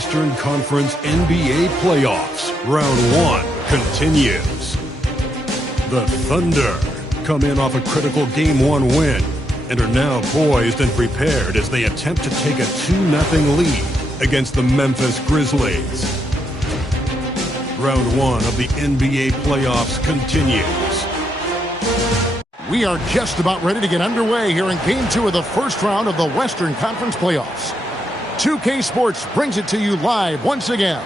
Western Conference NBA Playoffs. Round 1 continues. The Thunder come in off a critical Game 1 win and are now poised and prepared as they attempt to take a 2-0 lead against the Memphis Grizzlies. Round 1 of the NBA Playoffs continues. We are just about ready to get underway here in Game 2 of the first round of the Western Conference Playoffs. 2K Sports brings it to you live once again.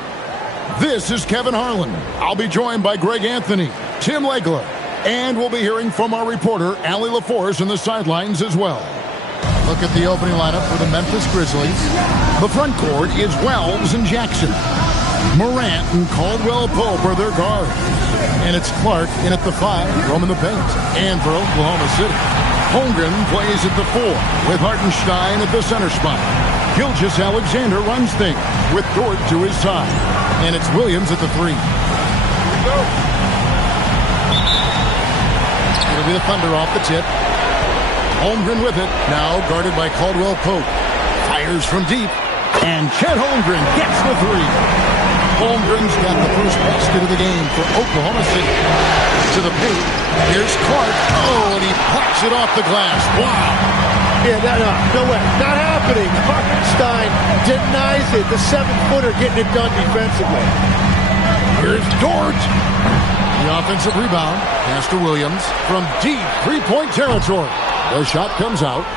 This is Kevin Harlan. I'll be joined by Greg Anthony, Tim Legler, and we'll be hearing from our reporter, Allie LaForce, in the sidelines as well. Look at the opening lineup for the Memphis Grizzlies. The front court is Wells and Jackson. Morant and Caldwell Pope are their guards. And it's Clark in at the 5, roaming the paint. And for Oklahoma City, Holmgren plays at the 4, with Hartenstein at the center spot. Gilgeous-Alexander runs things, with Dort to his side. And it's Williams at the 3. It'll be the Thunder off the tip. Holmgren with it, now guarded by Caldwell Pope. Fires from deep, and Chet Holmgren gets the 3. Holmgren's got the first basket of the game for Oklahoma City. To the paint, here's Clark. Oh, and he pops it off the glass. Wow. Yeah, no way. Not happening. Hartenstein denies it. The 7-footer getting it done defensively. Here's Dort. The offensive rebound. Pass to Williams from deep three-point territory. The shot comes out.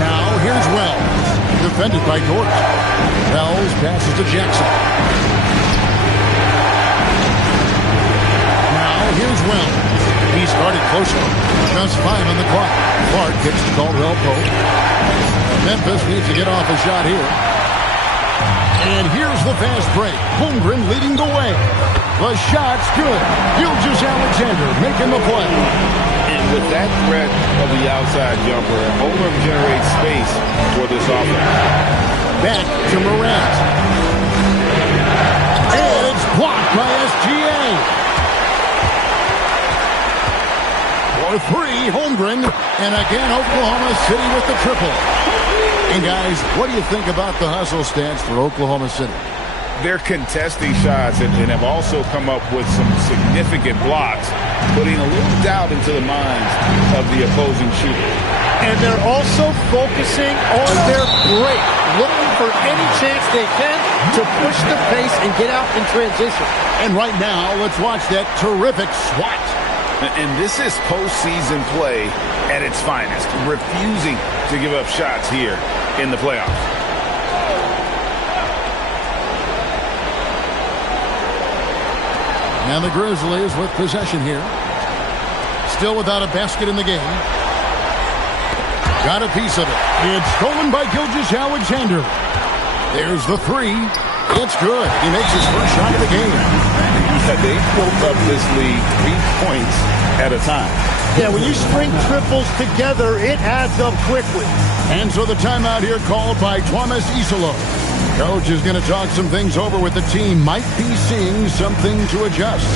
Now here's Wells. Defended by Dort. Wells passes to Jackson. Now here's Wells. He's guarded closer. Just 5 on the clock. Clark gets to Caldwell Pope. Memphis needs to get off a shot here. And here's the fast break. Holmgren leading the way. The shot's good. Gilgeous-Alexander making the play. And with that threat of the outside jumper, Holmgren generates space for this offense. Back to Morant. And it's blocked by SGA. For 3, Holmgren. And again, Oklahoma City with the triple. And guys, what do you think about the hustle stance for Oklahoma City? They're contesting shots and have also come up with some significant blocks, putting a little doubt into the minds of the opposing shooter. And they're also focusing on their break, looking for any chance they can to push the pace and get out in transition. And right now, let's watch that terrific swat. And this is postseason play at its finest, refusing to give up shots here in the playoffs. And the Grizzlies with possession here. Still without a basket in the game. Got a piece of it. It's stolen by Gilgeous-Alexander. There's the 3. It's good. He makes his first shot of the game. They built up this lead 3 points at a time. Yeah, when you string triples together, it adds up quickly. And so the timeout here called by Thomas Isolo. Coach is going to talk some things over with the team. Might be seeing something to adjust.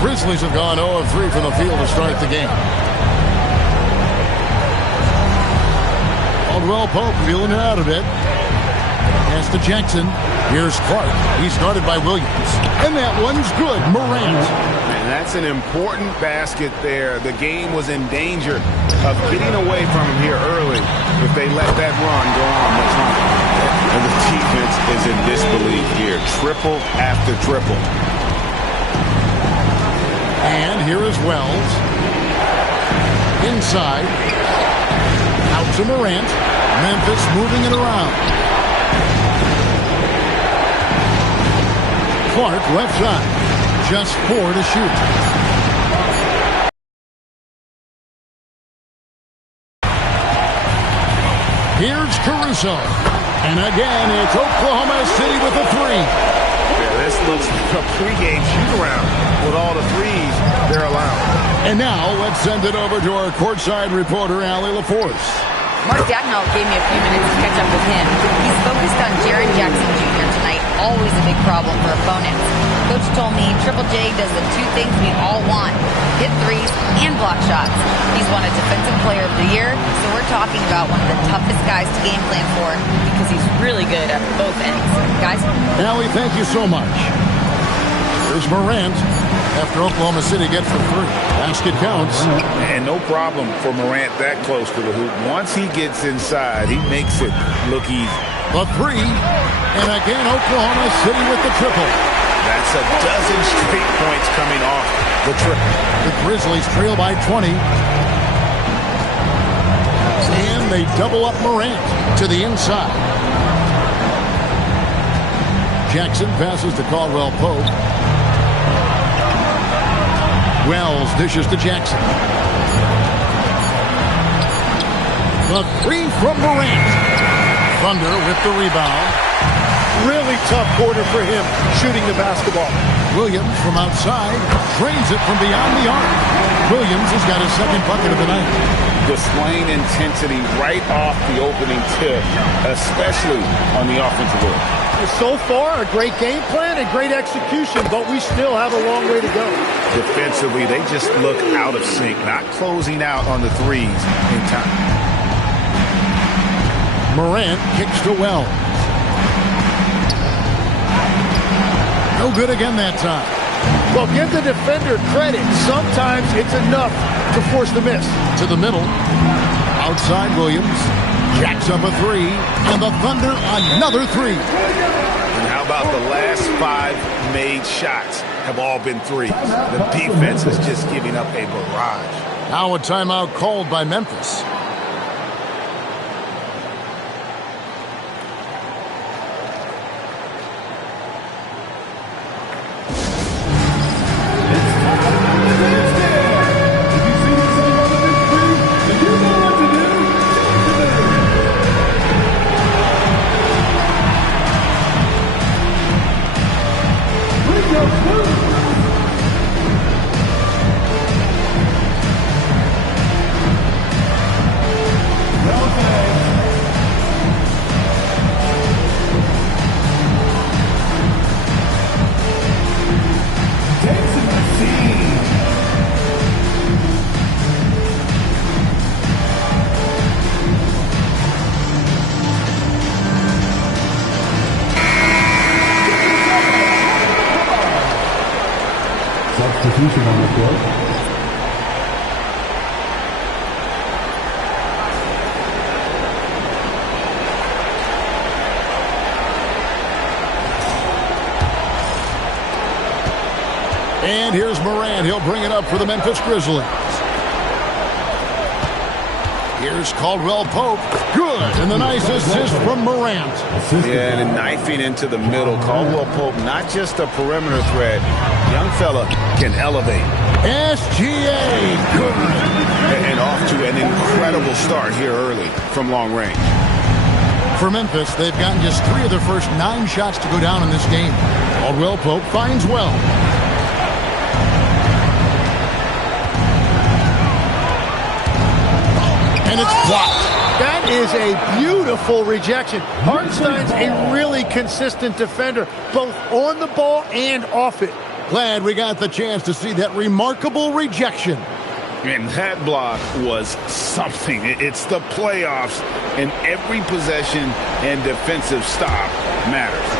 Grizzlies have gone 0 of 3 from the field to start the game. Caldwell Pope feeling it out a bit. Pass to Jackson. Here's Clark. He's guarded by Williams. And that one's good. Morant. And that's an important basket there. The game was in danger of getting away from him here early if they let that run go on much longer. And the defense is in disbelief here. Triple after triple. And here is Wells. Inside. Out to Morant. Memphis moving it around. Clark left side. Just 4 to shoot. Here's Caruso. And again, it's Oklahoma City with a 3. Yeah, this looks like a pregame shoot-around with all the threes they're allowing. And now let's send it over to our courtside reporter, Allie LaForce. Mark Dagnall gave me a few minutes to catch up with him. He's focused on Jaren Jackson Jr. tonight, always a big problem for opponents. Coach told me Triple J does the 2 things we all want, hit threes and block shots. He's won a Defensive Player of the Year, so we're talking about one of the toughest guys to game plan for because he's really good at both ends. Guys? Allie, thank you so much. There's Morant after Oklahoma City gets the 3. Basket counts. And no problem for Morant that close to the hoop. Once he gets inside, he makes it look easy. The 3. And again, Oklahoma City with the triple. That's a dozen straight points coming off the triple. The Grizzlies trail by 20. And they double up Morant to the inside. Jackson passes to Caldwell Pope. Wells dishes to Jackson. The 3 from Morant. Thunder with the rebound. Really tough quarter for him shooting the basketball. Williams from outside drains it from beyond the arc. Williams has got his 2nd bucket of the night. Displaying intensity right off the opening tip, especially on the offensive end. So far, a great game plan and great execution, but we still have a long way to go. Defensively, they just look out of sync, not closing out on the threes in time. Morant kicks to Wells. No good again that time. Well, give the defender credit. Sometimes it's enough to force the miss. To the middle. Outside Williams. Jacks up a 3. And the Thunder another 3. And how about the last 5 made shots have all been threes? The defense is just giving up a barrage. Now a timeout called by Memphis. Substitution on the court. And here's Morant. He'll bring it up for the Memphis Grizzlies. Here's Caldwell Pope. Good. And the nice assist from Morant. Yeah, and knifing into the middle. Caldwell Pope, not just a perimeter threat. Young fella can elevate. SGA. Good. And off to an incredible start here early from long range. For Memphis, they've gotten just 3 of their first 9 shots to go down in this game. Caldwell Pope finds Wells. And it's blocked. That is a beautiful rejection. Hartenstein's a really consistent defender, both on the ball and off it. Glad we got the chance to see that remarkable rejection. And that block was something. It's the playoffs, and every possession and defensive stop matters.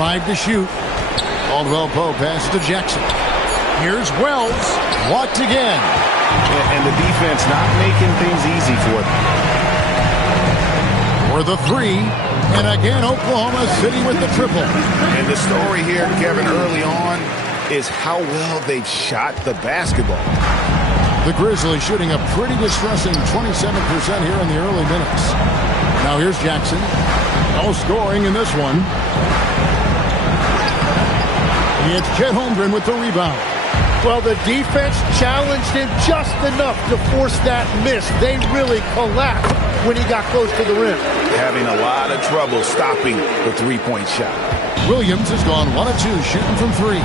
5 to shoot. Caldwell Pope passes to Jackson. Here's Wells. Walked again. And the defense not making things easy for them. For the 3. And again, Oklahoma City with the triple. And the story here, Kevin, early on is how well they've shot the basketball. The Grizzlies shooting a pretty distressing 27% here in the early minutes. Now here's Jackson. No scoring in this one. It's Chet Holmgren with the rebound. Well, the defense challenged him just enough to force that miss. They really collapsed when he got close to the rim. Having a lot of trouble stopping the three-point shot. Williams has gone 1 of 2 shooting from 3.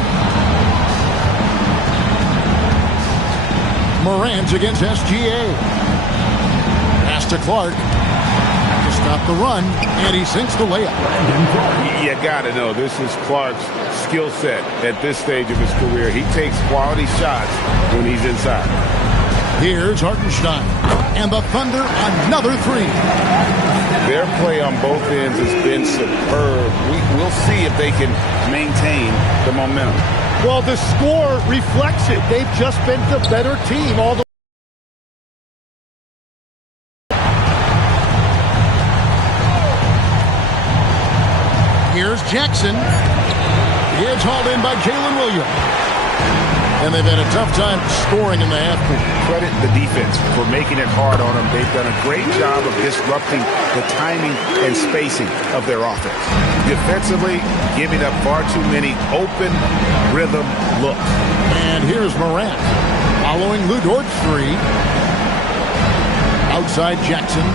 Morant against SGA. Pass to Clark. To stop the run, and he sinks the layup. You gotta know, this is Clark's skill set at this stage of his career. He takes quality shots when he's inside. Here's Hartenstein. And the Thunder, another 3. Their play on both ends has been superb. We'll see if they can maintain the momentum. Well, the score reflects it. They've just been the better team all the way. Here's Jackson. It's hauled in by Jalen Williams. And they've had a tough time scoring in the half court. Credit the defense for making it hard on them. They've done a great job of disrupting the timing and spacing of their offense. Defensively, giving up far too many open rhythm looks. And here's Morant. Following Lou Dort's 3. Outside Jackson.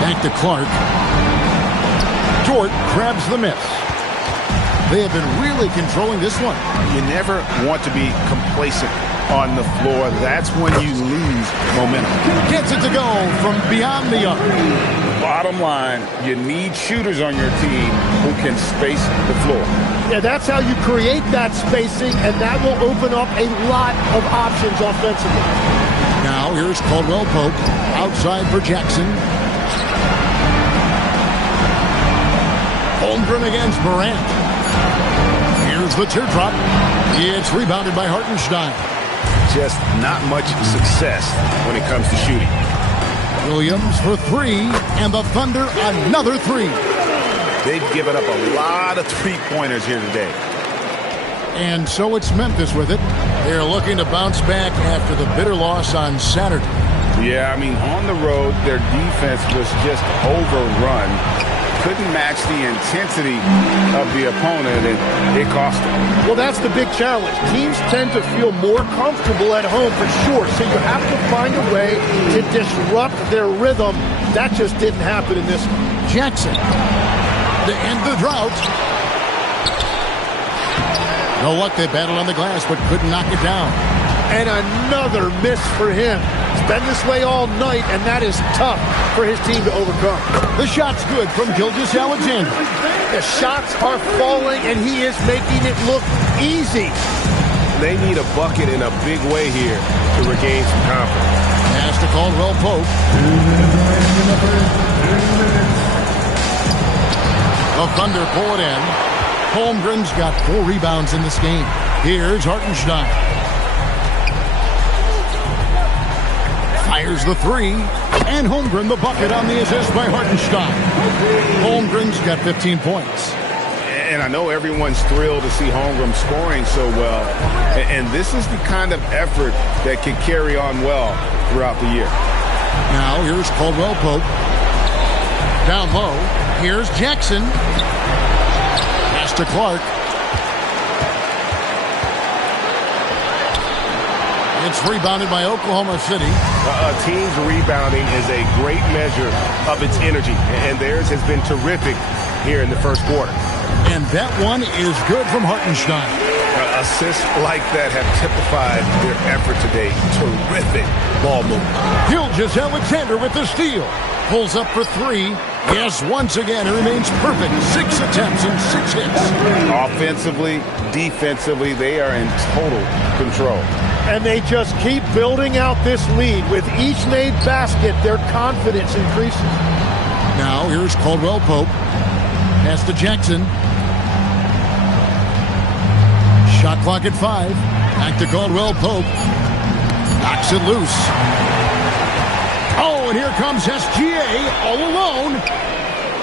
Back to Clark. Dort grabs the miss. They have been really controlling this one. You never want to be complacent on the floor. That's when you lose momentum. Gets it to go from beyond the arc. Bottom line, you need shooters on your team who can space the floor. Yeah, that's how you create that spacing, and that will open up a lot of options offensively. Now here's Caldwell Pope outside for Jackson. Holmgren against Morant. Here's the teardrop. It's rebounded by Hartenstein. Just not much success when it comes to shooting. Williams for 3, and the Thunder another 3. They've given up a lot of three-pointers here today. And so it's Memphis with it. They're looking to bounce back after the bitter loss on Saturday. Yeah, I mean, on the road, their defense was just overrun. Couldn't match the intensity of the opponent, and it cost them. Well, that's the big challenge. Teams tend to feel more comfortable at home for sure, so you have to find a way to disrupt their rhythm. That just didn't happen in this one. Jackson to end the drought. No luck, they battled on the glass, but couldn't knock it down. And another miss for him. It's been this way all night, and that is tough for his team to overcome. The shot's good from Gilgeous-Alexander. The shots are falling, and he is making it look easy. They need a bucket in a big way here to regain some confidence. Pass to Caldwell Pope. The Thunder pull it in. Holmgren's got 4 rebounds in this game. Here's Hartenstein. Fires the 3. And Holmgren the bucket on the assist by Hartenstein. Holmgren's got 15 points. And I know everyone's thrilled to see Holmgren scoring so well. And this is the kind of effort that can carry on well throughout the year. Now here's Caldwell Pope. Down low. Here's Jackson. Pass to Clark. It's rebounded by Oklahoma City. A team's rebounding is a great measure of its energy, and theirs has been terrific here in the first quarter. And that one is good from Hartenstein. Assists like that have typified their effort today. Terrific ball movement. Gilgeous-Alexander with the steal. Pulls up for 3. Yes, once again, it remains perfect. 6 attempts and 6 hits. Offensively, defensively, they are in total control. And they just keep building out this lead. With each made basket, their confidence increases. Now here's Caldwell Pope. Pass to Jackson. Shot clock at 5. Back to Caldwell Pope. Knocks it loose. Oh, and here comes SGA all alone.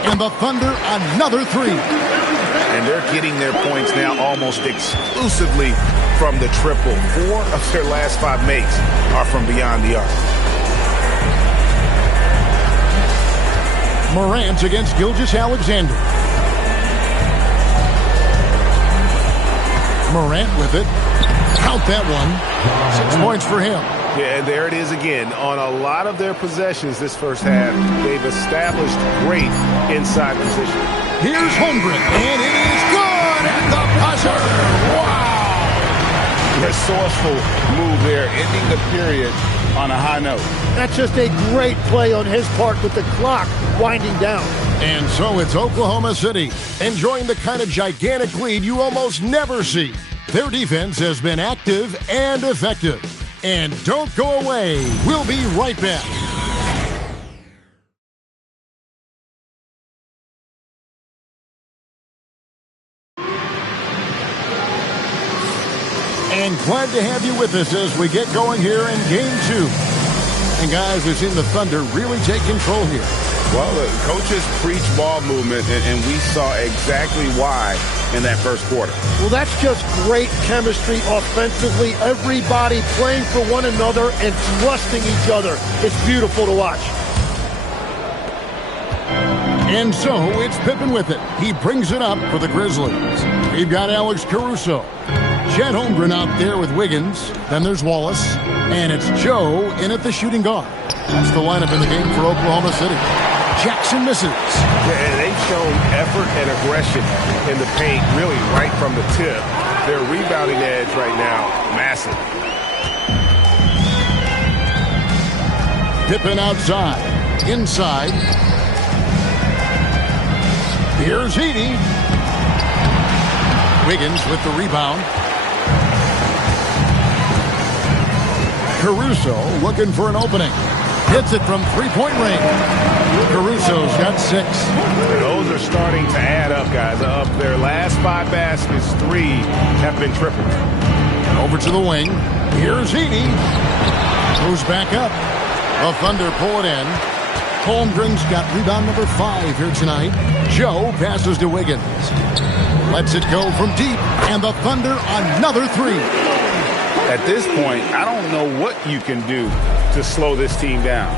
And the Thunder another 3. And they're getting their points now almost exclusively from the triple. 4 of their last 5 makes are from beyond the arc. Morant against Gilgeous-Alexander. Morant with it. Count that one. 6 points for him. Yeah, and there it is again. On a lot of their possessions this first half, they've established great inside position. Here's Holmgren, and it is good at the buzzer. Wow! Resourceful move there, ending the period on a high note. That's just a great play on his part with the clock winding down. And so it's Oklahoma City, enjoying the kind of gigantic lead you almost never see. Their defense has been active and effective. And don't go away. We'll be right back. And glad to have you with us as we get going here in Game 2. And guys, we've seen the Thunder really take control here. Well, the coaches preach ball movement, and we saw exactly why in that first quarter. Well, that's just great chemistry offensively. Everybody playing for one another and trusting each other. It's beautiful to watch. And so it's Pippen with it. He brings it up for the Grizzlies. We've got Alex Caruso. Chet Holmgren out there with Wiggins. Then there's Wallace. And it's Joe in at the shooting guard. That's the lineup in the game for Oklahoma City. Jackson misses. Yeah, they've shown effort and aggression in the paint, really right from the tip. Their rebounding edge right now, massive. Pippen outside. Inside. Here's Edey. Wiggins with the rebound. Caruso looking for an opening. Hits it from three-point range. Caruso's got 6. Those are starting to add up, guys. Of their last 5 baskets, 3 have been tripled. Over to the wing. Here's Edey. Goes back up. The Thunder pull it in. Holmgren's got rebound number 5 here tonight. Joe passes to Wiggins. Lets it go from deep. And the Thunder another 3. At this point, I don't know what you can do to slow this team down.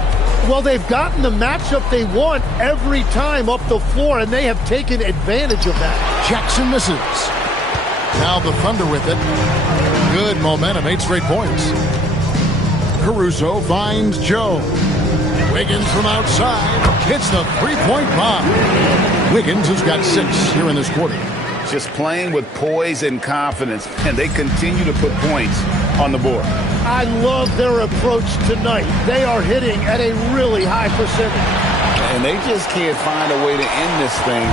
Well, they've gotten the matchup they want every time up the floor, and they have taken advantage of that. Jackson misses. Now the Thunder with it. Good momentum, 8 straight points. Caruso finds Joe. Wiggins from outside hits the three-point bomb. Wiggins has got 6 here in this quarter. Just playing with poise and confidence, and they continue to put points on the board. I love their approach tonight. They are hitting at a really high percentage. And they just can't find a way to end this thing.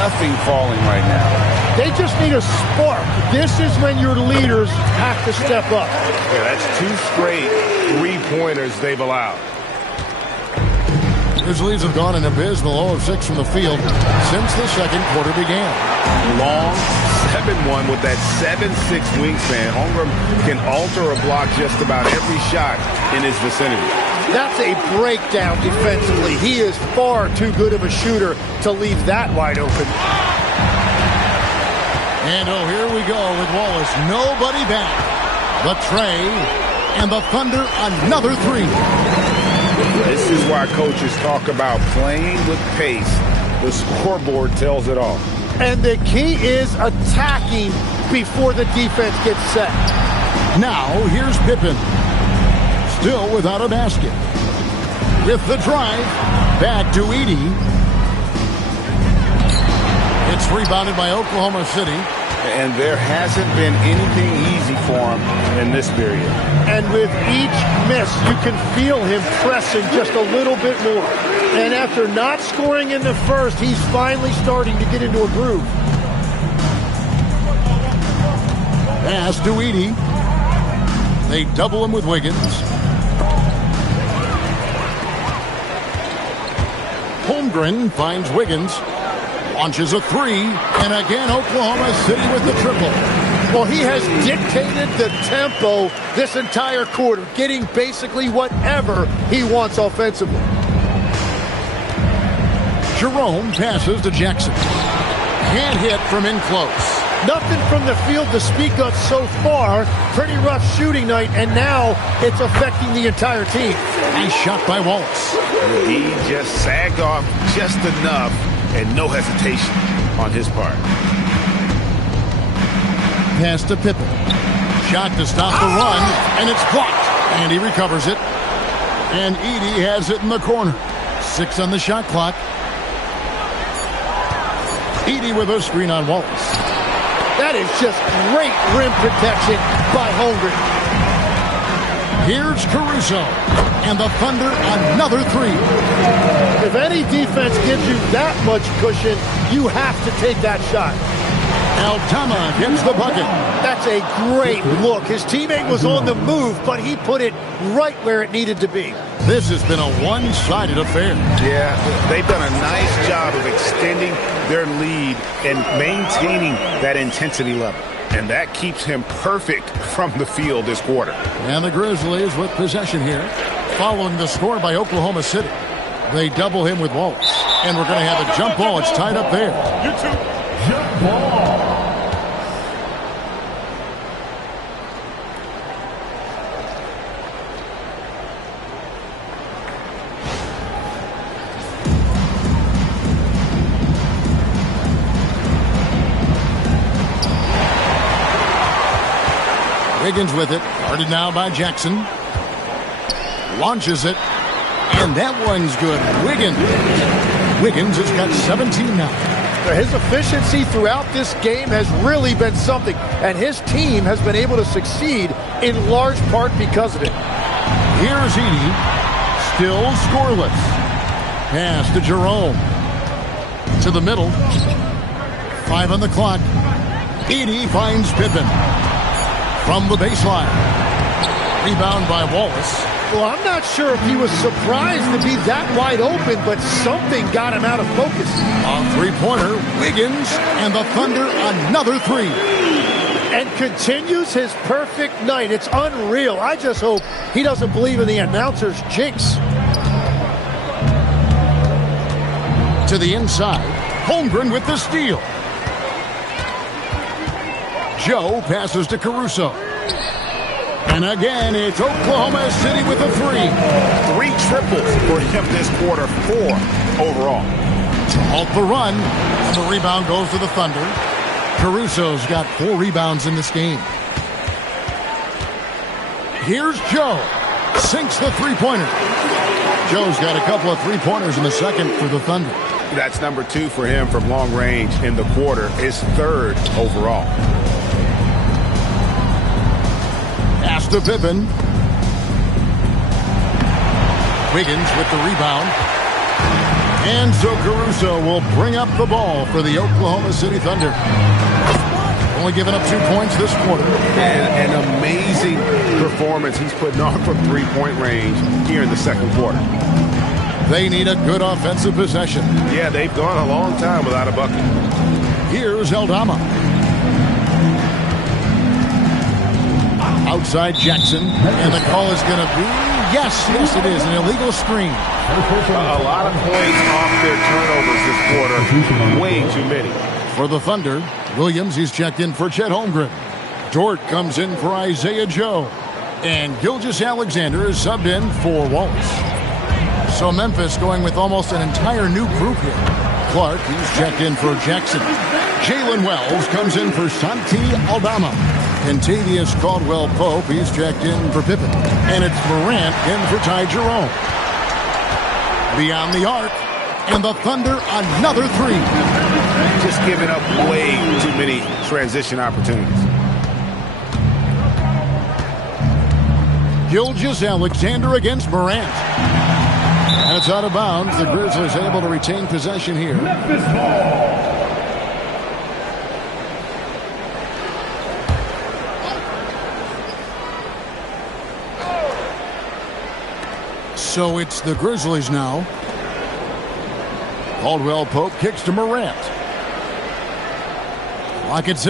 Nothing falling right now. They just need a spark. This is when your leaders have to step up. Yeah, that's 2 straight 3-pointers they've allowed. Grizzlies have gone an abysmal 0 of 6 from the field since the second quarter began. Long 7-1 with that 7'6" wingspan. Holmgren can alter a block just about every shot in his vicinity. That's a breakdown defensively. He is far too good of a shooter to leave that wide open. And oh, here we go with Wallace. Nobody back. The tray. And the Thunder another 3. This is why coaches talk about playing with pace. The scoreboard tells it all. And the key is attacking before the defense gets set. Now, here's Pippen. Still without a basket. With the drive, back to Edey. It's rebounded by Oklahoma City. And there hasn't been anything easy for him in this period. And with each miss, you can feel him pressing just a little bit more. And after not scoring in the first, he's finally starting to get into a groove. Pass to Edey. They double him with Wiggins. Holmgren finds Wiggins. Launches a three. And again, Oklahoma City with the triple. Well, he has dictated the tempo this entire quarter, getting basically whatever he wants offensively. Jerome passes to Jackson. Can't hit from in close. Nothing from the field to speak of so far. Pretty rough shooting night, and now it's affecting the entire team. Nice shot by Wallace. He just sagged off just enough, and no hesitation on his part. Pass to Pippen. Shot to stop the run, and it's blocked. And he recovers it. And Edey has it in the corner. 6 on the shot clock. Edey with a screen on Wallace. That is just great rim protection by Holmgren. Here's Caruso. And the Thunder another three. If any defense gives you that much cushion, you have to take that shot. Aldama gets the bucket. That's a great look. His teammate was on the move, but he put it right where it needed to be. This has been a one-sided affair. Yeah, they've done a nice job of extending their lead and maintaining that intensity level. And that keeps him perfect from the field this quarter. And the Grizzlies with possession here. Following the score by Oklahoma City. They double him with Wallace. And we're going to have a jump ball. It's tied up there. Jump ball. Wiggins with it. Guarded now by Jackson. Launches it. And that one's good. Wiggins has got 17 now. His efficiency throughout this game has really been something. And his team has been able to succeed in large part because of it. Here's Edey. Still scoreless. Pass to Jerome. To the middle. 5 on the clock. Edey finds Pippen. From the baseline. Rebound by Wallace. Well, I'm not sure if he was surprised to be that wide open, but something got him out of focus. A three-pointer, Wiggins, and the Thunder another three. And continues his perfect night. It's unreal. I just hope he doesn't believe in the announcer's jinx. To the inside, Holmgren with the steal. Joe passes to Caruso. And again, it's Oklahoma City with a three. 3 triples for him this quarter, 4 overall. To halt the run, and the rebound goes to the Thunder. Caruso's got 4 rebounds in this game. Here's Joe. Sinks the three-pointer. Joe's got a couple of three-pointers in the second for the Thunder. That's number 2 for him from long range in the quarter. His 3rd overall. Pass to Pippen. Wiggins with the rebound. And so Caruso will bring up the ball for the Oklahoma City Thunder. Only giving up 2 points this quarter. And an amazing performance he's putting on from three-point range here in the second quarter. They need a good offensive possession. Yeah, they've gone a long time without a bucket. Here's Aldama. Outside Jackson. And the call is going to be, yes, it is, an illegal screen. A lot of points off their turnovers this quarter. Way too many. For the Thunder, Williams, he's checked in for Chet Holmgren. Dort comes in for Isaiah Joe. And Gilgeous-Alexander is subbed in for Wallace. So Memphis going with almost an entire new group here. Clark, he's checked in for Jackson. Jalen Wells comes in for Santi Aldama. Kentavious Caldwell-Pope, he's checked in for Pippen. And it's Morant in for Ty Jerome. Beyond the arc, and the Thunder another three. Just giving up way too many transition opportunities. Gilgeous-Alexander against Morant. That's out of bounds. The Grizzlies able to retain possession here. Memphis ball. So it's the Grizzlies now. Caldwell Pope kicks to Morant. Clock at 6.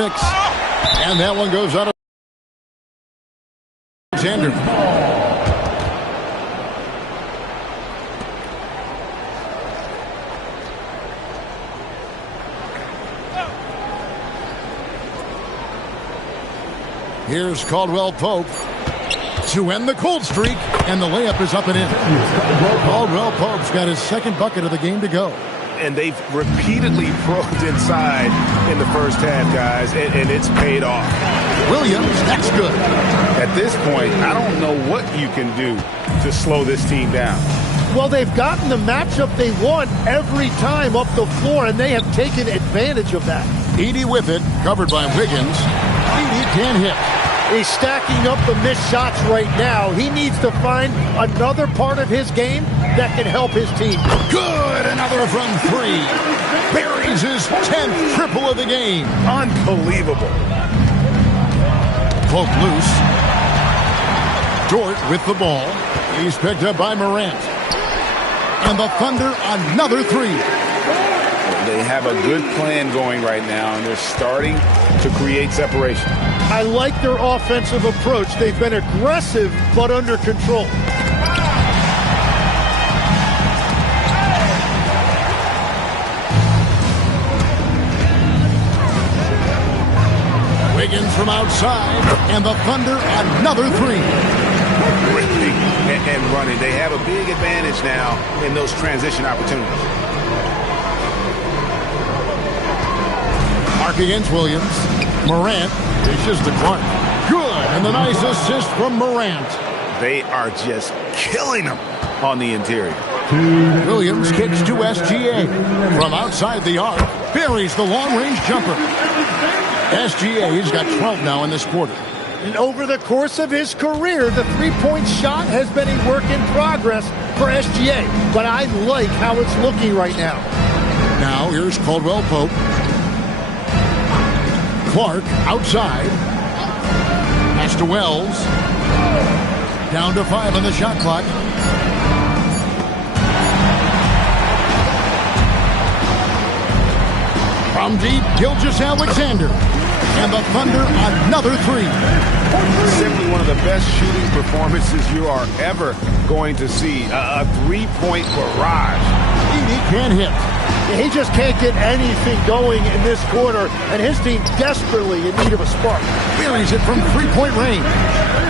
And that one goes out of Alexander. Here's Caldwell Pope to end the cold streak, and the layup is up and in. Caldwell Pope's got his second bucket of the game to go. And they've repeatedly probed inside in the first half, guys, and it's paid off. Williams, that's good. At this point, I don't know what you can do to slow this team down. Well, they've gotten the matchup they want every time up the floor, and they have taken advantage of that. Edey with it, covered by Wiggins. Edey can't hit. He's stacking up the missed shots right now. He needs to find another part of his game that can help his team. Good, another from 3. Buries his 10th triple of the game. Unbelievable. Pope loose. Dort with the ball. He's picked up by Morant. And the Thunder another 3. They have a good plan going right now, and they're starting to create separation. I like their offensive approach. They've been aggressive, but under control. Wiggins from outside, and the Thunder another 3. Ripping and running. They have a big advantage now in those transition opportunities. Mark against Williams. Morant dishes to Clark. Good, and the nice assist from Morant. They are just killing them on the interior. Williams kicks to SGA. From outside the arc, buries the long-range jumper. SGA's got 12 now in this quarter. And over the course of his career, the three-point shot has been a work in progress for SGA. But I like how it's looking right now. Now here's Caldwell Pope. Clark outside. Pass to Wells. Down to 5 on the shot clock. From deep, Gilgeous-Alexander. And the Thunder another 3. Simply one of the best shooting performances you are ever going to see. A three-point barrage. Edey can't hit. He just can't get anything going in this quarter, and his team desperately in need of a spark. Buries it from three-point range.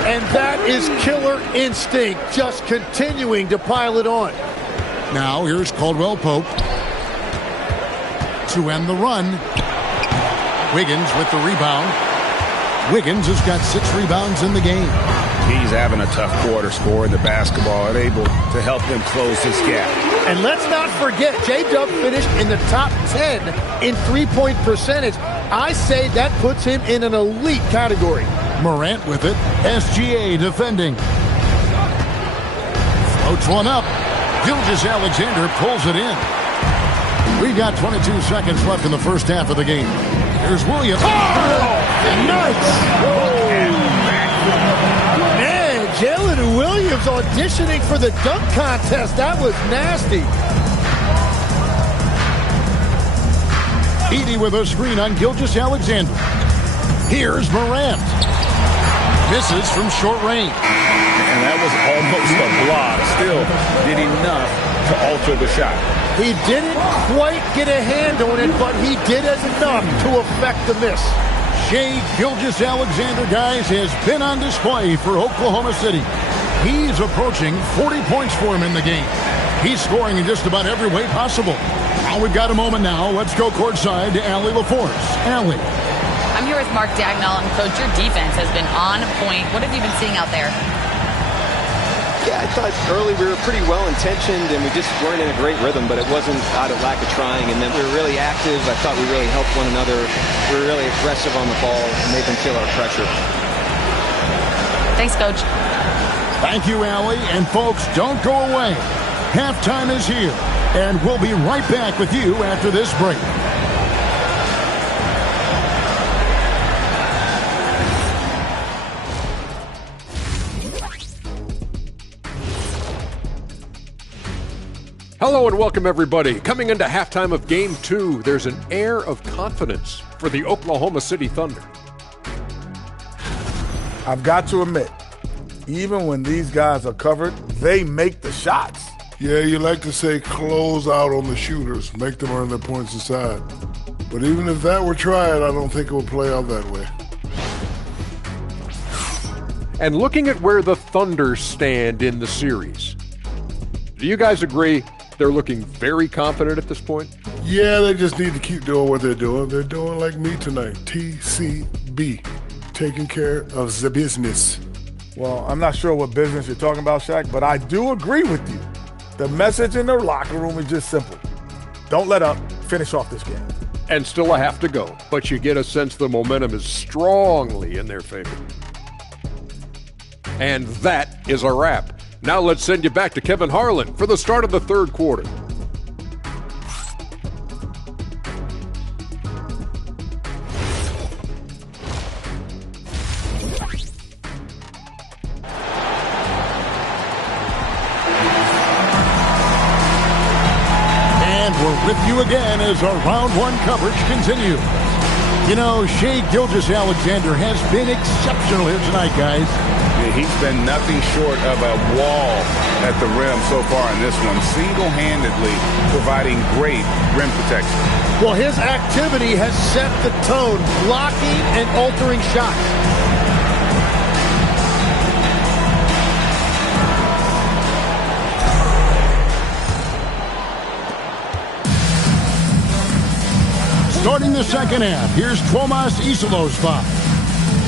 And that is killer instinct, just continuing to pile it on. Now here's Caldwell Pope to end the run. Wiggins with the rebound. Wiggins has got 6 rebounds in the game. He's having a tough quarter, scoring the basketball and able to help them close this gap. And let's not forget, J-Dub finished in the top 10 in three-point percentage. I say that puts him in an elite category. Morant with it. SGA defending. Floats one up. Gilgeous-Alexander pulls it in. We've got 22 seconds left in the first half of the game. Here's Williams. Nice! Man, Jalen Williams auditioning for the dunk contest. That was nasty. Edey with a screen on Gilgeous-Alexander. Here's Morant. Misses from short range. And that was almost a block. Still did enough to alter the shot. He didn't quite get a hand on it, but he did enough to affect the miss. Shai Gilgeous-Alexander, guys, has been on display for Oklahoma City. He's approaching 40 points for him in the game. He's scoring in just about every way possible. Well, we've got a moment now. Let's go courtside to Allie LaForce. Allie. I'm here with Mark Dagnall, and Coach, your defense has been on point. What have you been seeing out there? Yeah, I thought early we were pretty well-intentioned, and we just weren't in a great rhythm, but it wasn't out of lack of trying. And then we were really active. I thought we really helped one another. We were really aggressive on the ball and made them feel our pressure. Thanks, Coach. Thank you, Allie. And folks, don't go away. Halftime is here, and we'll be right back with you after this break. Hello and welcome, everybody. Coming into halftime of Game 2, there's an air of confidence for the Oklahoma City Thunder. I've got to admit, even when these guys are covered, they make the shots. Yeah, you like to say close out on the shooters, make them earn their points inside. But even if that were tried, I don't think it would play out that way. And looking at where the Thunder stand in the series, do you guys agree they're looking very confident at this point? Yeah, they just need to keep doing what they're doing. They're doing like me tonight, TCB, taking care of the business. Well, I'm not sure what business you're talking about, Shaq, but I do agree with you. The message in the locker room is just simple. Don't let up. Finish off this game. And still a half to go, but you get a sense the momentum is strongly in their favor. And that is a wrap. Now let's send you back to Kevin Harlan for the start of the third quarter. And we're with you again as our round one coverage continues. You know, Shai Gilgeous-Alexander has been exceptional here tonight, guys. Yeah, he's been nothing short of a wall at the rim so far in this one, single-handedly providing great rim protection. Well, his activity has set the tone, blocking and altering shots. Starting the second half, here's Tomas Isolos's five.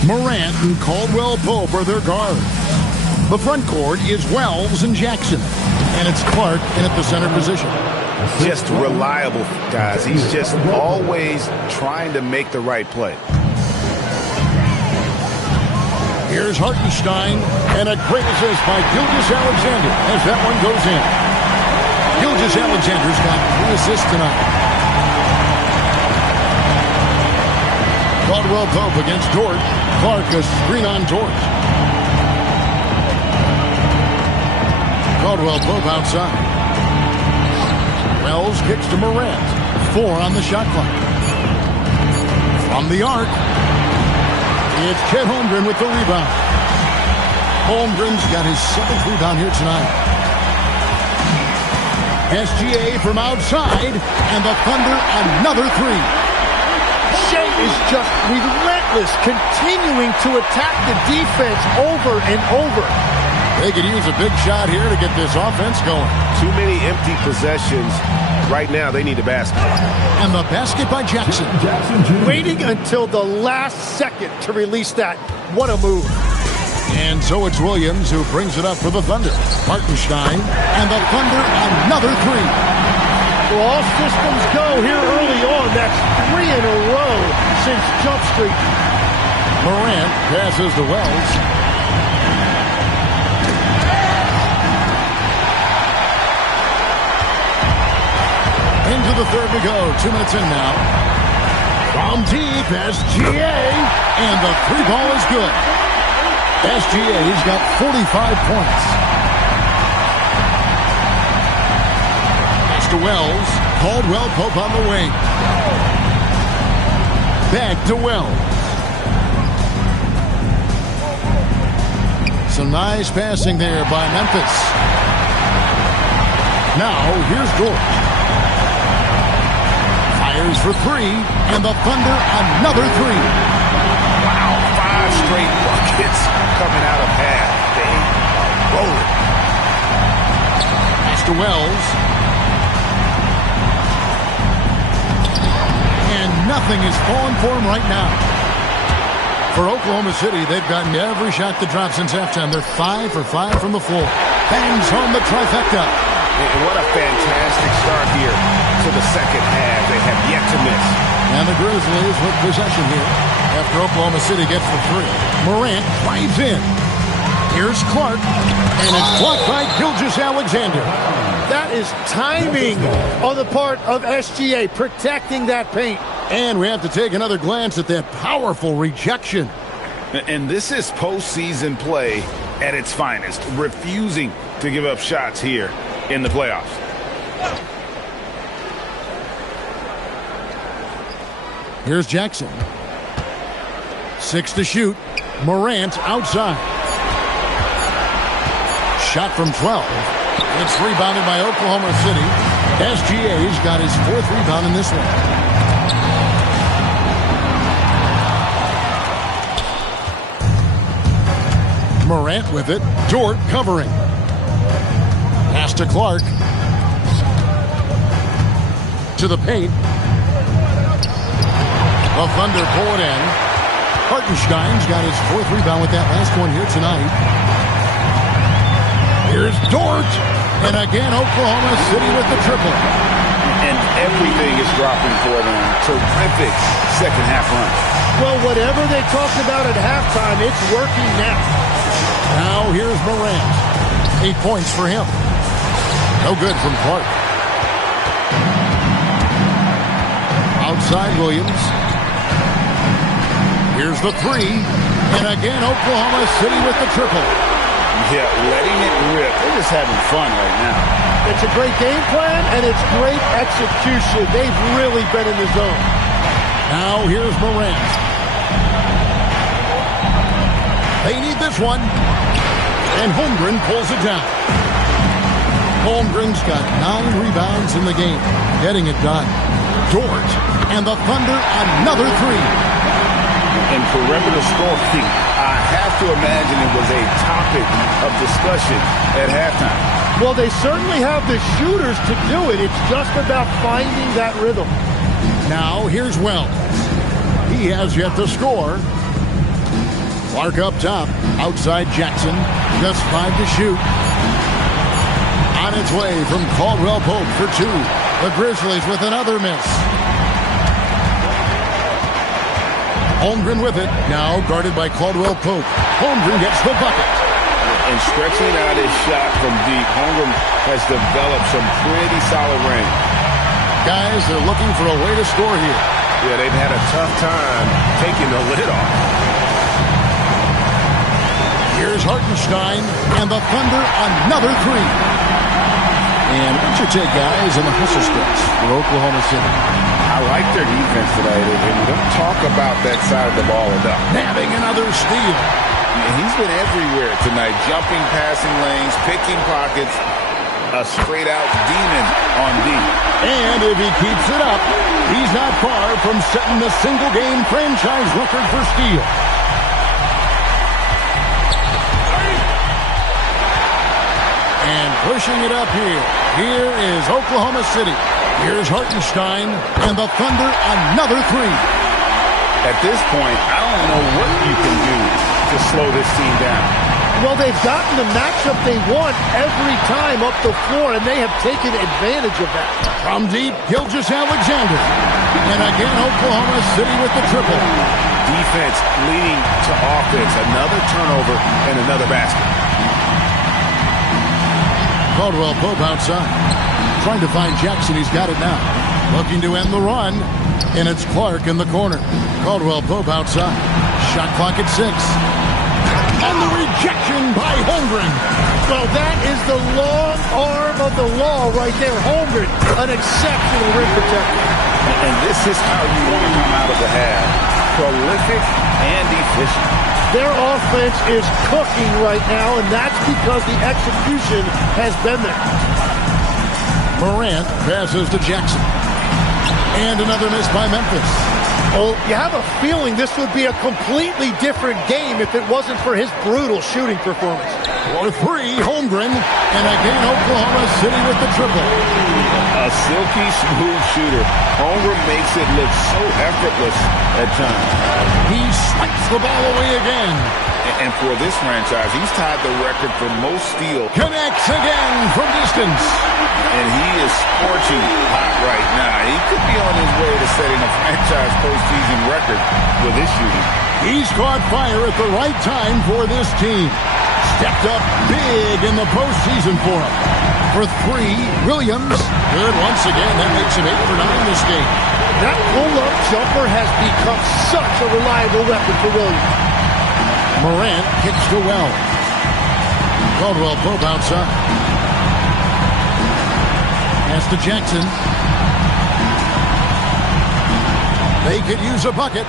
Morant and Caldwell Pope are their guards. The front court is Wells and Jackson. And it's Clark in at the center position. Just reliable, guys. He's just always trying to make the right play. Here's Hartenstein, and a great assist by Gilgeous-Alexander as that one goes in. Gilgeous-Alexander's got 3 assists tonight. Caldwell Pope against Dort. Clark a screen on Dort. Caldwell Pope outside. Wells kicks to Morant. 4 on the shot clock. From the arc, it's Chet Holmgren with the rebound. Holmgren's got his 7th rebound here tonight. SGA from outside, and the Thunder another 3. Shai is just relentless, continuing to attack the defense over and over. They could use a big shot here to get this offense going. Too many empty possessions. Right now, they need a basket. And the basket by Jackson. Waiting until the last second to release that. What a move. And so it's Williams who brings it up for the Thunder. Hartenstein, and the Thunder another 3. Well, all systems go here early on. That's 3 in a row since Jump Street. Morant passes to Wells. Into the third we go. 2 minutes in now. From deep, SGA. And the 3-ball is good. SGA's got 45 points. To Wells. Caldwell Pope on the wing. Back to Wells. Some nice passing there by Memphis. Now here's Dort. Fires for 3, and the Thunder another 3. Wow, 5 straight buckets coming out of half. They are rolling. Pass to Wells. Nothing is falling for him right now. For Oklahoma City, they've gotten every shot to drop since halftime. They're 5 for 5 from the floor. Bangs home the trifecta. And what a fantastic start here to the second half. They have yet to miss. And the Grizzlies with possession here after Oklahoma City gets the 3. Morant drives in. Here's Clark, and it's blocked by Gilgeous-Alexander. That is timing on the part of SGA, protecting that paint. And we have to take another glance at that powerful rejection. And this is postseason play at its finest, refusing to give up shots here in the playoffs. Here's Jackson. 6 to shoot. Morant outside. Shot from 12. It's rebounded by Oklahoma City. SGA's got his 4th rebound in this one. Morant with it. Dort covering. Pass to Clark. To the paint. The Thunder pull it in. Hartenstein's got his 4th rebound with that last one here tonight. Here's Dort. And again, Oklahoma City with the triple. And everything is dropping for them. Terrific second half run. Well, whatever they talked about at halftime, it's working now. Now here's Morant. 8 points for him. No good from Clark. Outside Williams. Here's the 3. And again, Oklahoma City with the triple. Yeah, letting it rip. They're just having fun right now. It's a great game plan, and it's great execution. They've really been in the zone. Now here's Morant. They need this one. And Holmgren pulls it down. Holmgren's got 9 rebounds in the game. Getting it done. Dort. And the Thunder another 3. And perimeter scoring, I have to imagine it was a topic of discussion at halftime. Well, they certainly have the shooters to do it. It's just about finding that rhythm. Now here's Wells. He has yet to score. Clark up top. Outside Jackson. Just 5 to shoot. On its way from Caldwell Pope for 2. The Grizzlies with another miss. Holmgren with it. Now guarded by Caldwell Pope. Holmgren gets the bucket. And stretching out his shot from deep, Holmgren has developed some pretty solid range. Guys, they're looking for a way to score here. Yeah, they've had a tough time taking the lid off. Here's Hartenstein, and the Thunder another 3. And what's your take, guys, on the hustle stretch for Oklahoma City? I like their defense today, and we don't talk about that side of the ball enough. Nabbing another steal. He's been everywhere tonight, jumping passing lanes, picking pockets, a straight-out demon on D. And if he keeps it up, he's not far from setting the single-game franchise record for steal. And pushing it up here. Here is Oklahoma City. Here's Hartenstein, and the Thunder another 3. At this point, I don't know what you can do to slow this team down. Well, they've gotten the matchup they want every time up the floor, and they have taken advantage of that. From deep, Gilgeous-Alexander. And again, Oklahoma City with the triple. Defense leading to offense. Another turnover and another basket. Caldwell Pope outside. Trying to find Jackson. He's got it now. Looking to end the run. And it's Clark in the corner. Caldwell Pope outside. Shot clock at 6. And the rejection by Holmgren. Well, that is the long arm of the law right there. Holmgren, an exceptional rim protector. And this is how you want to come out of the half. Prolific and efficient. Their offense is cooking right now, and that's because the execution has been there. Morant passes to Jackson. And another miss by Memphis. Oh, you have a feeling this would be a completely different game if it wasn't for his brutal shooting performance. For 3, Holmgren. And again, Oklahoma City with the triple. A silky smooth shooter. Holmgren makes it look so effortless at times. He swipes the ball away again. And for this franchise, he's tied the record for most steals. Connects again from distance. And he is scorching hot right now. He could be on his way to setting a franchise postseason record with his shooting. He's caught fire at the right time for this team. Stepped up big in the postseason for him. For 3, Williams. Good once again. That makes him 8 for 9 this game. That pull-up jumper has become such a reliable weapon for Williams. Morant kicks to Wells. Caldwell Pope outside. Pass to Jackson. They could use a bucket.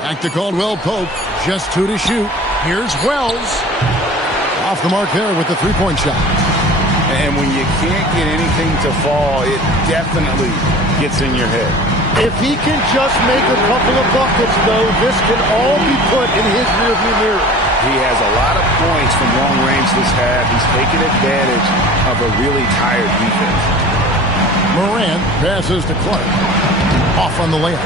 Back to Caldwell Pope. Just 2 to shoot. Here's Wells. Off the mark there with the three-point shot. And when you can't get anything to fall, it definitely gets in your head. If he can just make a couple of buckets, though, this can all be put in his rearview mirror. He has a lot of points from long range this half. He's taken advantage of a really tired defense. Morant passes to Clark. Off on the layup.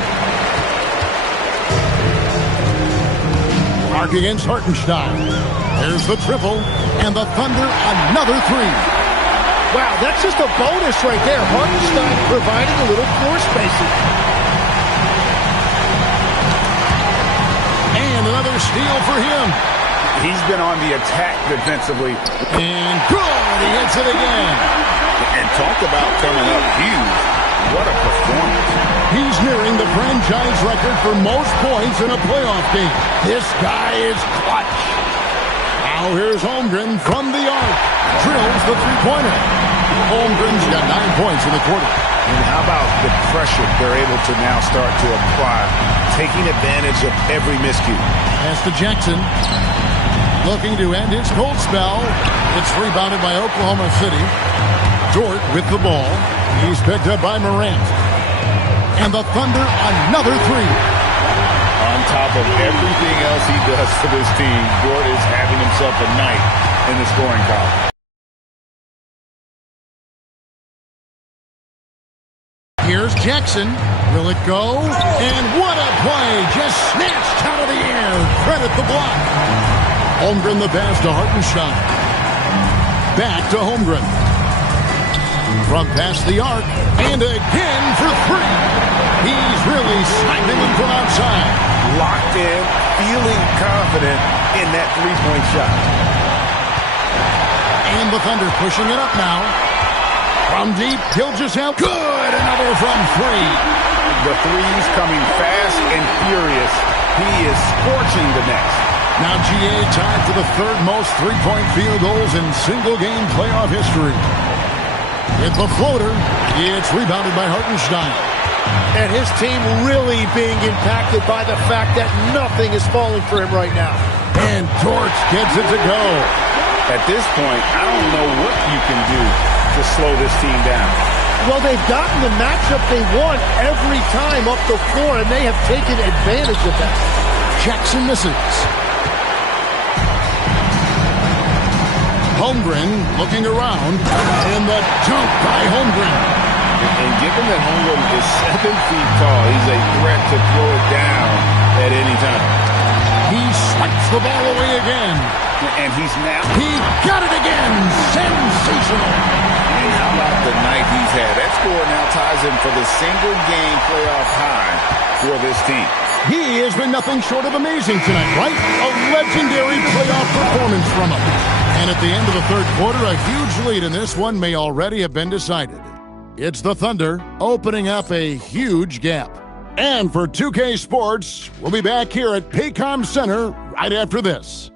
Clark against Hartenstein. There's the triple, and the Thunder another three. Wow, that's just a bonus right there. Hartenstein providing a little floor spacing. And another steal for him. He's been on the attack defensively. And good, he hits it again. And talk about coming up huge. What a performance. He's nearing the franchise record for most points in a playoff game. This guy is clutch. Now here's Holmgren from the arc. Drills the three-pointer. Holmgren's got 9 points in the quarter. And how about the pressure they're able to now start to apply, taking advantage of every miscue. Pass to Jackson. Looking to end his cold spell. It's rebounded by Oklahoma City. Dort with the ball. He's picked up by Morant. And the Thunder another three. On top of everything else he does for this team, Dort is having himself a night in the scoring column. Here's Jackson. Will it go? And what a play! Just snatched out of the air. Credit the block. Holmgren the pass to Hartenstein. Back to Holmgren. From past the arc. And again for three. He's really sniping them from outside. Locked in, feeling confident in that three-point shot. And the Thunder pushing it up now. From deep, he'll just have good. Another from three. The threes coming fast and furious. He is scorching the nets. Now GA tied for the third most three-point field goals in single-game playoff history. With the floater, it's rebounded by Hartenstein. And his team really being impacted by the fact that nothing is falling for him right now. And Dort gets it to go. At this point, I don't know what you can do to slow this team down. Well, they've gotten the matchup they want every time up the floor, and they have taken advantage of that. Jackson misses. Holmgren looking around, and the dunk by Holmgren. And given that Holmgren is 7 feet tall, he's a threat to throw it down at any time. He swipes the ball away again. And he got it again. Sensational. And how about the night he's had? That score now ties him for the single-game playoff high for this team. He has been nothing short of amazing tonight, right? A legendary playoff performance from him. And at the end of the third quarter, a huge lead in this one may already have been decided. It's the Thunder opening up a huge gap. And for 2K Sports, we'll be back here at Paycom Center right after this.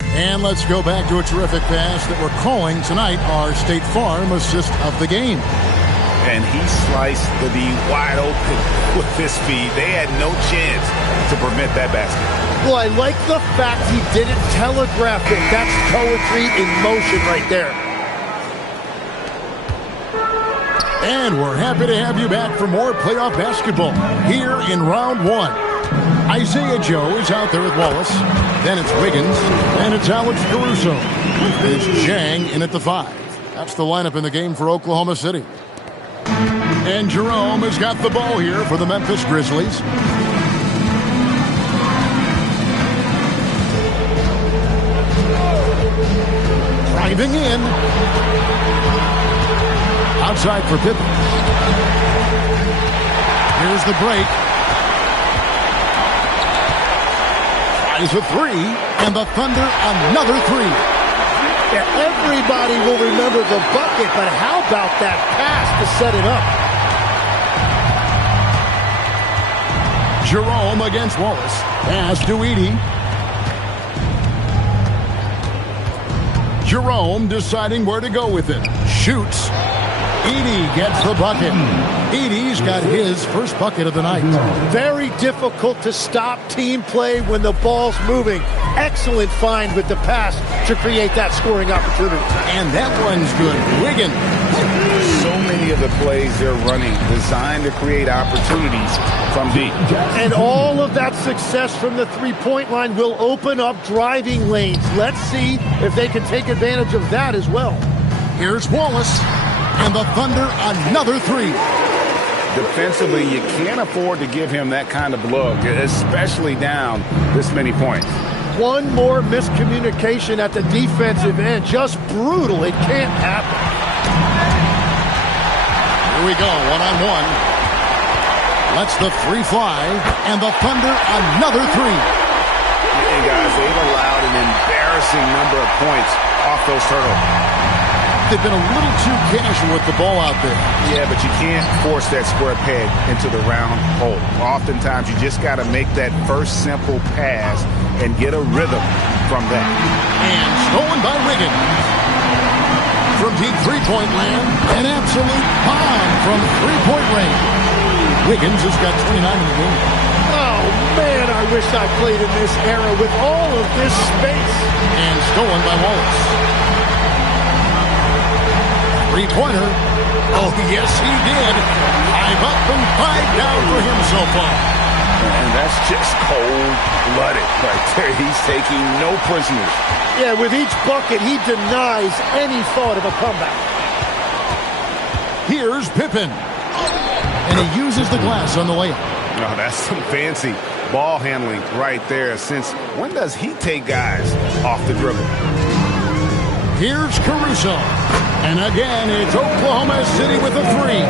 And let's go back to a terrific pass that we're calling tonight our State Farm assist of the game. And he sliced the D wide open with his speed. They had no chance to prevent that basket. Well, I like the fact he didn't telegraph it. That's poetry in motion right there. And we're happy to have you back for more playoff basketball here in round one. Isaiah Joe is out there with Wallace. Then it's Wiggins. And it's Alex Caruso. There's Jang in at the 5. That's the lineup in the game for Oklahoma City. And Jerome has got the ball here for the Memphis Grizzlies. Driving in. Outside for Pippen. Here's the break. Tries a three, and the Thunder another three. Yeah, everybody will remember the bucket, but how about that pass to set it up? Jerome against Wallace. Pass to Edey. Jerome deciding where to go with it. Shoots. Edey gets the bucket. Edey's got his first bucket of the night. Very difficult to stop team play when the ball's moving. Excellent find with the pass to create that scoring opportunity. And that one's good. Wiggins. So many of the plays they're running designed to create opportunities from deep. And all of that success from the three-point line will open up driving lanes. Let's see if they can take advantage of that as well. Here's Wallace. And the Thunder, another three. Defensively, you can't afford to give him that kind of look, especially down this many points. One more miscommunication at the defensive end. Just brutal. It can't happen. Here we go, one-on-one. Lets the three fly, and the Thunder, another three. And guys, they've allowed an embarrassing number of points off those turnovers. They've been a little too casual with the ball out there. Yeah, but you can't force that square peg into the round hole. Oftentimes, you just got to make that first simple pass and get a rhythm from that. And stolen by Wiggins. From deep three-point land, an absolute bomb from three-point range. Wiggins has got 29 in the game. Oh, man, I wish I played in this era with all of this space. And stolen by Wallace. Three-pointer. Oh, yes, he did. 5 up and 5 down for him so far. And that's just cold-blooded right there. He's taking no prisoners. Yeah, with each bucket, he denies any thought of a comeback. Here's Pippen. And he uses the glass on the layup. Oh, that's some fancy ball handling right there. Since when does he take guys off the dribble? Here's Caruso. And again, it's Oklahoma City with a three.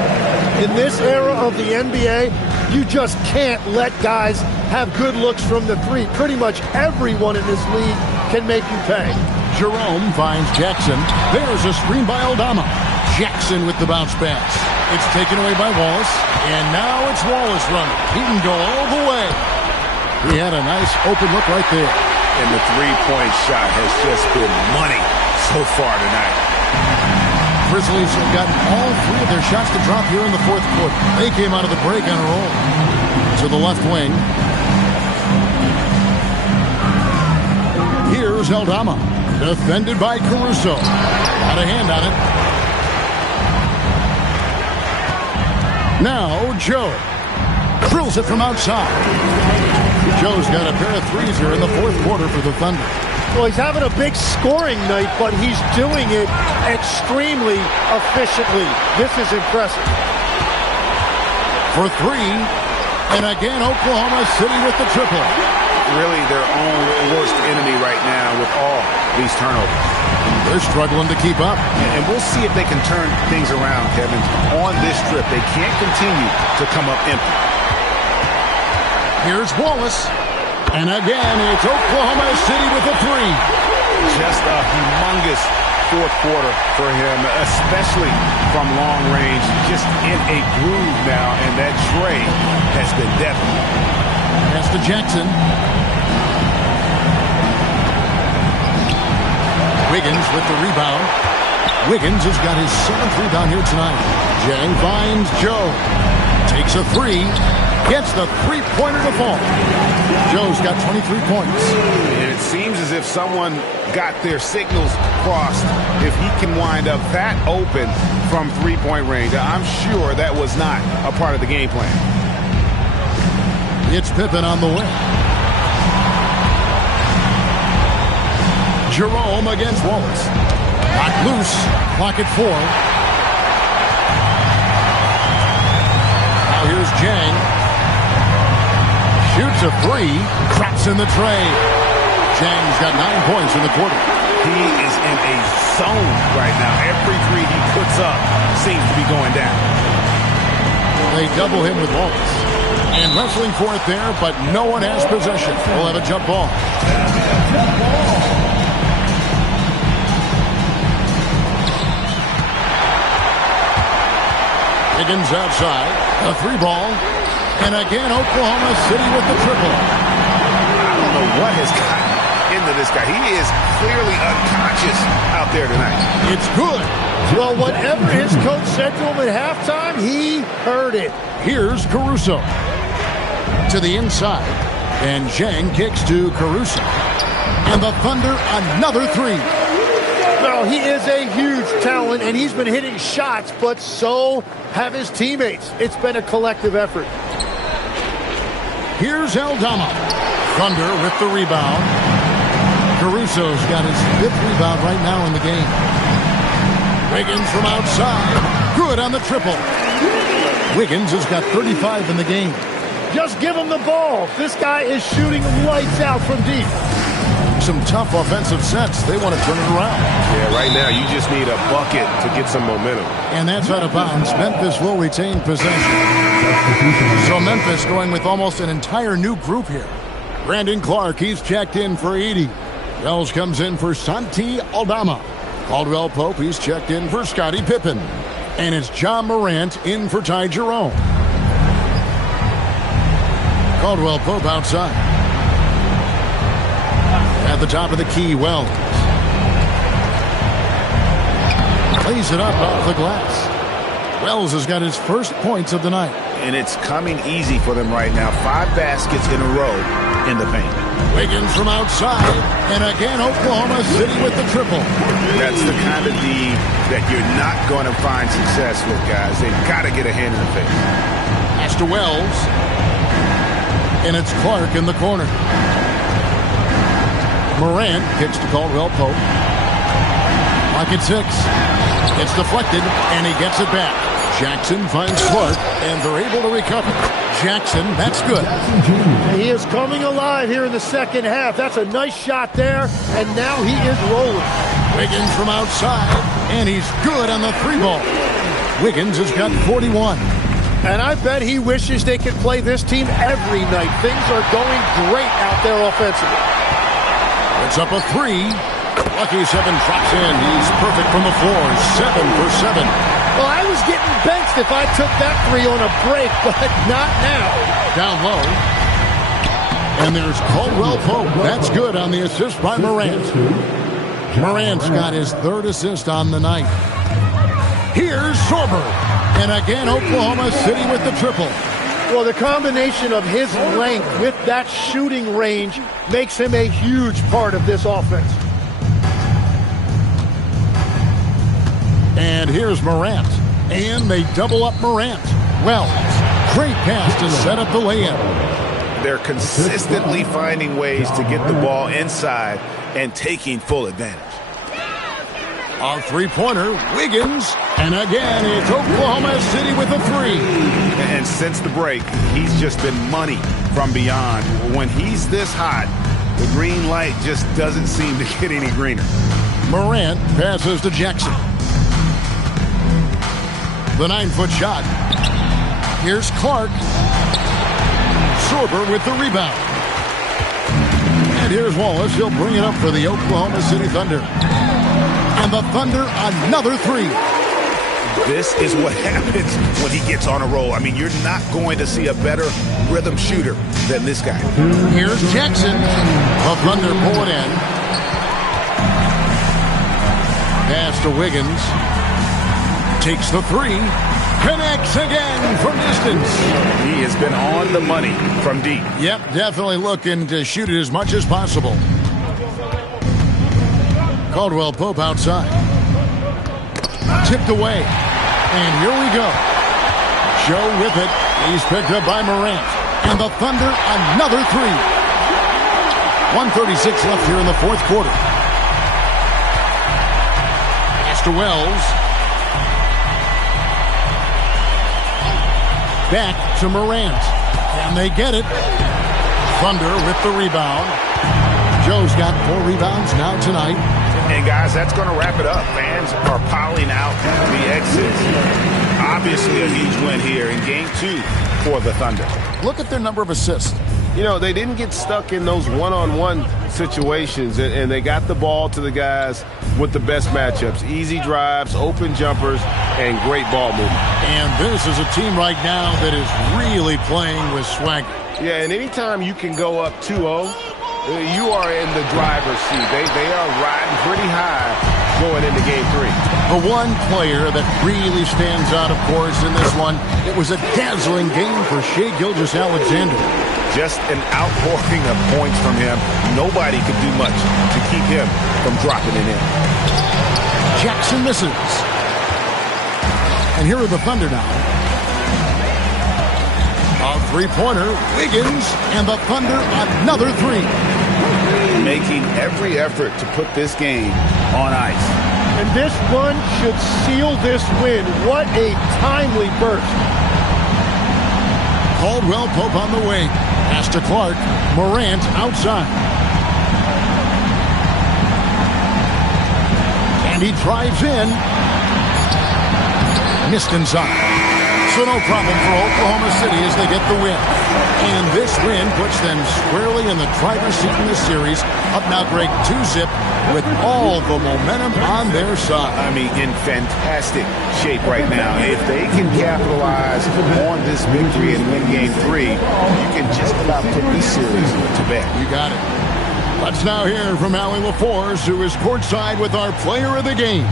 In this era of the NBA, you just can't let guys have good looks from the three. Pretty much everyone in this league can make you pay. Jerome finds Jackson. There's a screen by Aldama. Jackson with the bounce pass. It's taken away by Wallace. And now it's Wallace running. He can go all the way. He had a nice open look right there. And the three-point shot has just been money so far tonight. Grizzlies have gotten all three of their shots to drop here in the fourth quarter. They came out of the break on a roll. To the left wing. Here's Aldama. Defended by Caruso. Got a hand on it. Now Joe. Drills it from outside. Joe's got a pair of threes here in the fourth quarter for the Thunder. Well, he's having a big scoring night, but he's doing it extremely efficiently. This is impressive. For three, and again, Oklahoma City with the triple. Really their own worst enemy right now with all these turnovers. They're struggling to keep up. And we'll see if they can turn things around, Kevin. On this trip, they can't continue to come up empty. Here's Wallace. And again, it's Oklahoma City with a three. Just a humongous fourth quarter for him, especially from long range. Just in a groove now, and that tray has been deadly. Pass to Jackson. Wiggins with the rebound. Wiggins has got his 7th rebound here tonight. Jang finds Joe. Takes a three. Gets the three-pointer to fall. Joe's got 23 points. And it seems as if someone got their signals crossed. If he can wind up that open from three-point range, I'm sure that was not a part of the game plan. It's Pippen on the wing. Jerome against Wallace. Not loose. Clock at 4. Now here's Jang. Shoots a three. Traps in the tray. Jang's got 9 points in the quarter. He is in a zone right now. Every three he puts up seems to be going down. They double him with Wallace. And wrestling for it there, but no one has possession. We'll have a jump ball. Higgins outside. A 3 ball. And again, Oklahoma City with the triple. I don't know what has gotten into this guy. He is clearly unconscious out there tonight. It's good. Well, whatever his coach said to him at halftime, he heard it. Here's Caruso. To the inside. And Zhang kicks to Caruso. And the Thunder, another three. Well, he is a huge talent, and he's been hitting shots, but so have his teammates. It's been a collective effort. Here's Aldama. Thunder with the rebound. Caruso's got his 5th rebound right now in the game. Wiggins from outside. Good on the triple. Wiggins has got 35 in the game. Just give him the ball. This guy is shooting lights out from deep. Some tough offensive sets. They want to turn it around. Yeah, right now you just need a bucket to get some momentum. And that's out of bounds. Memphis will retain possession. So Memphis going with almost an entire new group here. Brandon Clark, he's checked in for 80. Wells comes in for Santi Aldama. Caldwell Pope, he's checked in for Scottie Pippen. And it's John Morant in for Ty Jerome. Caldwell Pope outside. At the top of the key, Wells. Lays it up off the glass. Wells has got his first points of the night. And it's coming easy for them right now. 5 baskets in a row in the paint. Wiggins from outside. And again, Oklahoma City with the triple. That's the kind of D that you're not going to find success with, guys. They've got to get a hand in the face. Pass to Wells. And it's Clark in the corner. Morant kicks to Caldwell Pope. Clock at 6. It's deflected, and he gets it back. Jackson finds Clark, and they're able to recover. Jackson, that's good. He is coming alive here in the second half. That's a nice shot there, and now he is rolling. Wiggins from outside, and he's good on the 3-ball. Wiggins has got 41. And I bet he wishes they could play this team every night. Things are going great out there offensively. It's up a 3. Lucky 7 drops in. He's perfect from the floor. 7 for 7. Well, I was getting benched if I took that 3 on a break, but not now. Down low. And there's Caldwell Pope. That's good on the assist by Morant. Morant's got his 3rd assist on the night. Here's Sorber. And again, Oklahoma City with the triple. Well, the combination of his length with that shooting range makes him a huge part of this offense. And here's Morant. And they double up Morant. Wells, great pass to set up the layup. They're consistently finding ways to get the ball inside and taking full advantage. A 3-pointer, Wiggins. And again, it's Oklahoma City with a 3. And since the break, he's just been money from beyond. When he's this hot, the green light just doesn't seem to get any greener. Morant passes to Jackson. The 9-foot shot. Here's Clark. Sorber with the rebound. And here's Wallace. He'll bring it up for the Oklahoma City Thunder. And the Thunder, another 3. This is what happens when he gets on a roll. I mean, you're not going to see a better rhythm shooter than this guy. Here's Jackson. The Thunder pull it in. Pass to Wiggins. Takes the 3. Connects again from distance. He has been on the money from deep. Yep, definitely looking to shoot it as much as possible. Caldwell Pope outside. Tipped away. And here we go. Joe with it. He's picked up by Morant. And the Thunder, another 3. 1:36 left here in the 4th quarter. Pass to Wells. Back to Morant. And they get it. Thunder with the rebound. Joe's got 4 rebounds now tonight. And guys, that's going to wrap it up. Fans are piling out the exits. Obviously a huge win here in Game 2 for the Thunder. Look at their number of assists. you know, they didn't get stuck in those one-on-one situations, and they got the ball to the guys with the best matchups. Easy drives, open jumpers, and great ball movement. And this is a team right now that is really playing with swagger. Yeah, and anytime you can go up 2-0, you are in the driver's seat. They are riding pretty high going into Game 3. The one player that really stands out, of course, in this one, it was a dazzling game for Shai Gilgeous-Alexander. Just an outpouring of points from him. Nobody could do much to keep him from dropping it in. Jackson misses. And here are the Thunder now. A three-pointer, Wiggins, and the Thunder another three. Making every effort to put this game on ice. And this run should seal this win. What a timely burst. Caldwell Pope on the wing. Pass to Clark. Morant outside. And he drives in. Missed inside. So no problem for Oklahoma City as they get the win. And this win puts them squarely in the driver's seat in this series. Up now, Greg, 2-zip with all the momentum on their side. I mean, in fantastic shape right now. If they can capitalize on this victory and win Game 3, you can just about put this series to bed. You got it. Let's now hear from Allie LaForce, who is courtside with our player of the game.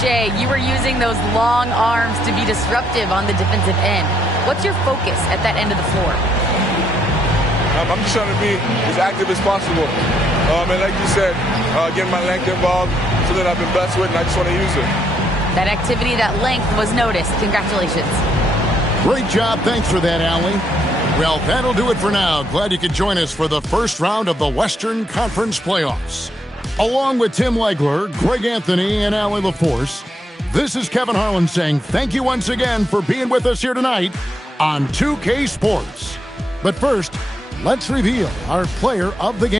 Shai, you were using those long arms to be disruptive on the defensive end. What's your focus at that end of the floor? I'm just trying to be as active as possible. And like you said, getting my length involved, something I've been blessed with, and I just want to use it. That activity, that length was noticed. Congratulations. Great job. Thanks for that, Allie. Well, that'll do it for now. Glad you could join us for the first round of the Western Conference Playoffs. Along with Tim Legler, Greg Anthony, and Allie LaForce, this is Kevin Harlan saying thank you once again for being with us here tonight on 2K Sports. But first, let's reveal our player of the game.